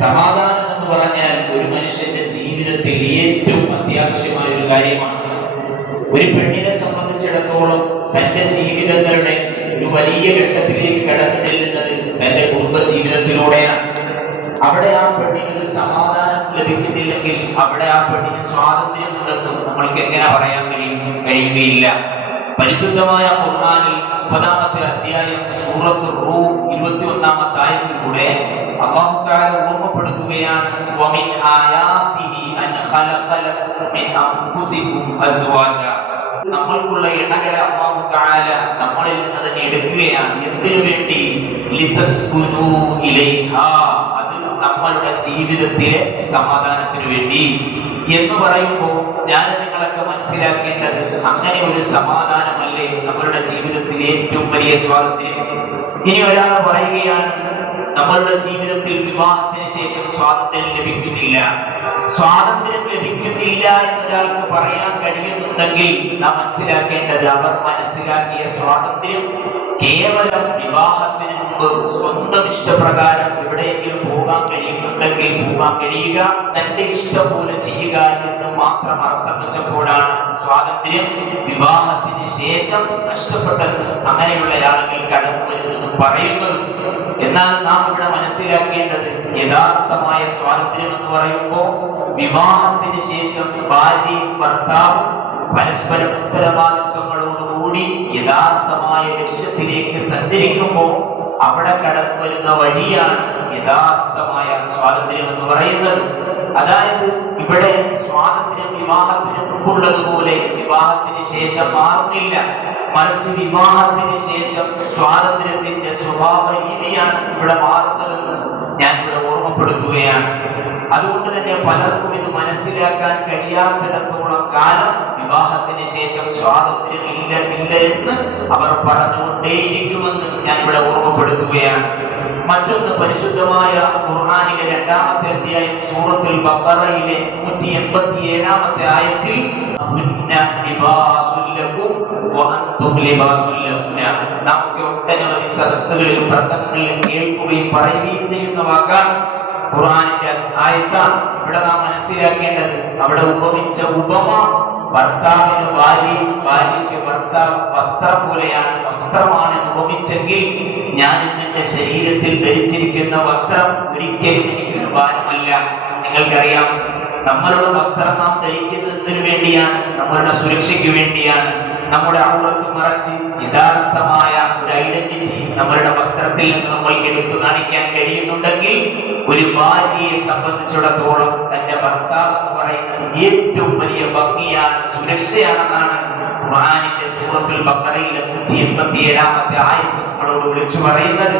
സമാധാനം എന്ന് പറഞ്ഞാൽ ഒരു മനുഷ്യന്റെ ജീവിതത്തിൽ ഏറ്റവും അത്യാവശ്യമായ ഒരു കാര്യമാണ്. ഒരു പെണ്ണിനെ സംബന്ധിച്ചിടത്തോളം തന്റെ ജീവിതങ്ങളുടെ ഒരു വലിയ ഘട്ടത്തിലേക്ക് കടന്നു ചെല്ലുന്നത് തന്റെ കുടുംബ ജീവിതത്തിലൂടെയാണ്. അവിടെ ആ പെണ്ണിനൊരു സമാധാനം ലഭിക്കുന്നില്ലെങ്കിൽ അവിടെ ആ പെണ്ണിന് സ്വാതന്ത്ര്യം ഉണ്ടെന്ന് നമ്മൾക്ക് എങ്ങനെ പറയാൻ കഴിയുകയില്ല. പരിശുദ്ധമായ ഖുർആനിൽ 30-ാമത്തെ അധ്യായം സൂറത്ത് റൂം 21-ാമത്തെ ആയത്തിലൂടെ അല്ലാഹു തആല ഓർമ്മപ്പെടുത്തുകയാണ്, വമിൻ ആയാതിഹി അൻ ഖലഖ ലക്കും മിൻ അൻഫുസികും അസ്വാജ. നമ്മൾക്കുള്ള ഇണകളെ അല്ലാഹു തആല നമ്മളിൽ നിന്ന് തന്നെ എടുക്കുകയാണ്. എന്തിനു വേണ്ടി? ലിതസ്കുനൂ ഇലൈഹാ, അത് നമ്മളുടെ ജീവിതത്തിലെ സമാധാനത്തിന് വേണ്ടി എന്ന് പറയുമ്പോൾ ഞാൻ നിങ്ങളൊക്കെ മനസ്സിലാക്കേണ്ടത്, അങ്ങനെ ഒരു സമാധാനമല്ലേ നമ്മളുടെ ജീവിതത്തിലെ ഏറ്റവും വലിയ സ്വാതന്ത്ര്യം. ഇനി ഒരാൾ പറയുകയാണ്, നമ്മളുടെ ജീവിതത്തിൽ വിവാഹത്തിന് ശേഷം സ്വാതന്ത്ര്യം ലഭിക്കുന്നില്ല. സ്വാതന്ത്ര്യം ലഭിക്കുന്നില്ല എന്നൊരാൾക്ക് പറയാൻ കഴിയുന്നുണ്ടെങ്കിൽ നാം മനസ്സിലാക്കേണ്ടത്, അവർ മനസ്സിലാക്കിയ സ്വാതന്ത്ര്യം കേവലം വിവാഹത്തിന് മുമ്പ് സ്വന്തം ഇഷ്ടപ്രകാരം എവിടെയെങ്കിലും പോകാൻ കഴിയുന്നുണ്ടെങ്കിൽ പോകാൻ കഴിയുക, തന്റെ ഇഷ്ടം പോലെ ചെയ്യുക എന്ന് മാത്രം അർത്ഥം വെച്ചപ്പോഴാണ് സ്വാതന്ത്ര്യം വിവാഹത്തിന് ശേഷം നഷ്ടപ്പെട്ടത് അങ്ങനെയുള്ള ആളുകൾ കടന്നു വരുന്നതും പറയുന്നത്. എന്നാൽ നാം ഇവിടെ മനസ്സിലാക്കേണ്ടത്, യഥാർത്ഥമായ സ്വാതന്ത്ര്യം എന്ന് പറയുമ്പോൾ വിവാഹത്തിന് ശേഷം ഭാര്യയും ഭർത്താവും പരസ്പര ഉത്തരവാദിത്വങ്ങളോടുകൂടി യഥാർത്ഥമായ ലക്ഷ്യത്തിലേക്ക് സഞ്ചരിക്കുമ്പോൾ അവിടെ കടന്നു വരുന്ന വഴിയാണ് യഥാർത്ഥമായ സ്വാതന്ത്ര്യം എന്ന് പറയുന്നത്. അതായത് ഇവിടെ സ്വാതന്ത്ര്യം വിവാഹത്തിന് മുമ്പുള്ളതുപോലെ വിവാഹത്തിന് ശേഷം മാറുന്നില്ല. മറിച്ച് വിവാഹത്തിന് ശേഷം സ്വാതന്ത്ര്യത്തിന്റെ സ്വഭാവ രീതിയാണ് ഇവിടെ മാറുന്നതെന്ന് ഞാൻ ഇവിടെ ഓർമ്മപ്പെടുത്തുകയാണ്. അതുകൊണ്ട് തന്നെ പലർക്കും ഇത് മനസ്സിലാക്കാൻ കഴിയാത്തിടത്തോളം കാലം വിവാഹത്തിന് ശേഷം സ്വാതന്ത്ര്യം ഇല്ല എന്ന് അവർ പറഞ്ഞുകൊണ്ടേയിരിക്കുമെന്ന് ഞാൻ ഇവിടെ ഓർമ്മപ്പെടുത്തുകയാണ്. മറ്റൊന്ന്, പരിശുദ്ധമായ ഖുർആനിലെ 2-ാമത്തെ അധ്യായം സൂറത്തുൽ ബഖറയിലെ 187-ാമത്തെ ആയത്തിൽ നമുക്ക് ഒട്ടനവധി സദസ്സുകളിലും പ്രസംഗങ്ങളിലും കേൾക്കുകയും പറയുകയും ചെയ്യുന്ന വാക്കാണ്, ഖുർആനിന്റെ ആയത്താണ്. ഇവിടെ നാം മനസ്സിലാക്കേണ്ടത്, അവിടെ ഉപമിച്ച ഉപമ ഭർത്താവിന് ഭാര്യയും ഭാര്യയ്ക്ക് ഭർത്താവ് വസ്ത്രം പോലെയാണ്. വസ്ത്രമാണ് ഉപമിച്ചെങ്കിൽ ഞാൻ എന്റെ ശരീരത്തിൽ ധരിച്ചിരിക്കുന്ന വസ്ത്രം ഒരിക്കലും എനിക്കൊരു ഭാരമല്ല. നിങ്ങൾക്കറിയാം, നമ്മളുടെ വസ്ത്രം നാം ധരിക്കുന്നതിന് വേണ്ടിയാണ്, നമ്മളുടെ സുരക്ഷയ്ക്ക് വേണ്ടിയാണ്. നമ്മുടെ ഔറത്ത് മറച്ച് യഥാർത്ഥമായ ഒരു ഐഡന്റിറ്റി നമ്മളുടെ വസ്ത്രത്തിൽ നിന്ന് നമ്മൾ എടുത്തു കാണിക്കാൻ കഴിയുന്നുണ്ടെങ്കിൽ ഒരു ഭാര്യയെ സംബന്ധിച്ചിടത്തോളം തന്റെ ഭർത്താവ് എന്ന് പറയുന്നത് ഏറ്റവും വലിയ ഭംഗിയാണ്, സുരക്ഷയാണെന്നാണ് ഖുർആനിന്റെ സൂറത്തുൽ ബഖറയിലെ 187-ാമത്തെ ആയത്ത് നമ്മളോട് വിളിച്ചു പറയുന്നത്.